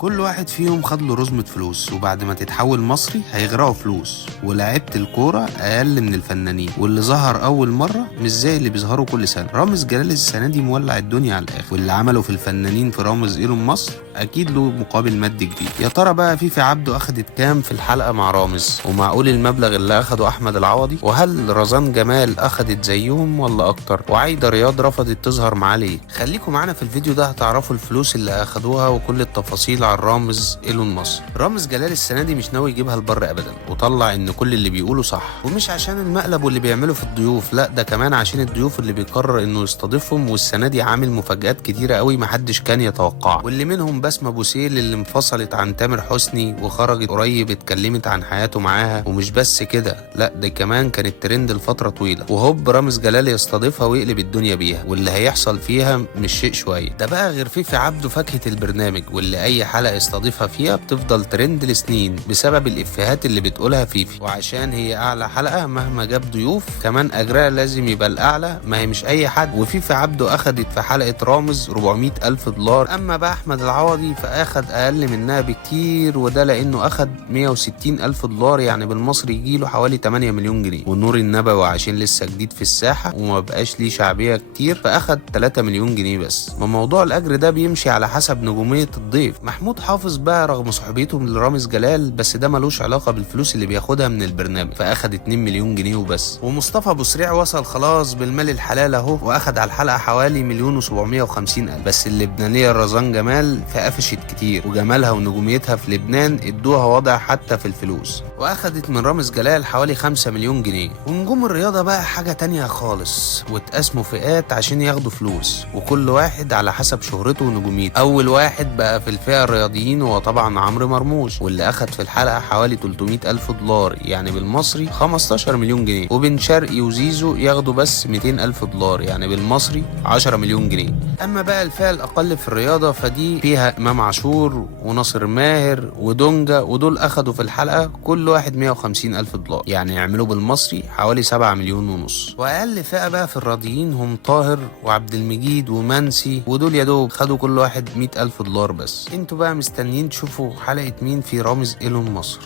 كل واحد فيهم خد له رزمة فلوس، وبعد ما تتحول مصري هيغرقوا فلوس. ولاعيبة الكورة أقل من الفنانين، واللي ظهر أول مرة مش زي اللي بيظهروا كل سنة. رامز جلال السنة دي مولع الدنيا على الآخر، واللي عمله في الفنانين في رامز إيلون مصر أكيد له مقابل مادي كبير. يا ترى بقى فيفي عبده أخدت كام في الحلقة مع رامز؟ ومعقول المبلغ اللي أخده أحمد العوضي؟ وهل رزان جمال أخدت زيهم ولا أكتر؟ وعايدة رياض رفضت تظهر معاه ليه؟ خليكم معانا في الفيديو ده هتعرفوا الفلوس اللي أخدوها وكل التفاصيل عن رامز إيلون مصر. رامز جلال السنة دي مش ناوي يجيبها البر أبدا، وطلع إن كل اللي بيقوله صح، ومش عشان المقلب واللي بيعمله في الضيوف، لا ده كمان عشان الضيوف اللي بيقرر إنه يستضيفهم. والسنة دي عامل مفاجآت كتيرة قوي محدش كان يتوقعها، واللي منهم بسمة بوسيل اللي انفصلت عن تامر حسني وخرجت قريب اتكلمت عن حياته معاها. ومش بس كده، لا ده كمان كانت ترند لفترة طويلة، وهوب رامز جلال يستضيفها ويقلب الدنيا بيها. واللي هيحصل فيها مش شيء شوية، ده بقى غير فيفي عبده فاكهة البرنامج، واللي أي حلقة يستضيفها فيها بتفضل ترند لسنين بسبب الإفيهات اللي بتقولها فيفي. وعشان هي أعلى حلقة مهما جاب ضيوف كمان أجرها لازم يبقى الأعلى، ما هي مش أي حد. وفيفي عبده أخدت في حلقة رامز 400 ألف دولار. أما بقى أحمد العوضي فأخد أقل منها بكتير، وده لأنه أخد 160 ألف دولار، يعني بالمصري يجيله حوالي 8 مليون جنيه. ونور النبوي عشان لسه جديد في الساحة وما بقاش ليه شعبية كتير فأخد 3 مليون جنيه بس. ما موضوع الأجر ده بيمشي على حسب نجومية الضيف. محمود حافظ بقى رغم صحبيته لرامز جلال بس ده ملوش علاقة بالفلوس اللي بياخدها من البرنامج، فأخد 2 مليون جنيه وبس. ومصطفى أبو سريع وصل خلاص بالمال الحلال أهو، وأخد على الحلقة حوالي 1,750,000. بس اللبنانية رزان جمال فقفشت كتير، وجمالها ونجوميتها في لبنان ادوها وضع حتى في الفلوس، وأخدت من رامز جلال حوالي 5 مليون جنيه. ونجوم الرياضة بقى حاجة تانية خالص، واتقسموا فئات عشان ياخدوا فلوس، وكل واحد على حسب شهرته ونجوميته. أول واحد بقى في الفئة الرياضيين هو طبعا عمرو مرموش، واللي أخد في الحلقة حوالي 300 ألف دولار، يعني بالمصري 15 مليون جنيه. وبن شرقي وزيزو ياخدوا بس 200 ألف دولار، يعني بالمصري 10 مليون جنيه. أما بقى الفئة الأقل في الرياضة فدي فيها إمام عاشور وناصر ماهر ودونجا، ودول أخدوا في الحلقة كل واحد 150 ألف دولار، يعني يعملوا بالمصري حوالي 7 مليون ونص. وأقل فئة بقى في الرياضيين هم طاهر وعبد المجيد ومنسي، ودول يا دوب خدوا كل واحد 100 ألف دولار بس. انتوا بقى مستنيين تشوفوا حلقة مين في رامز إيلون مصر؟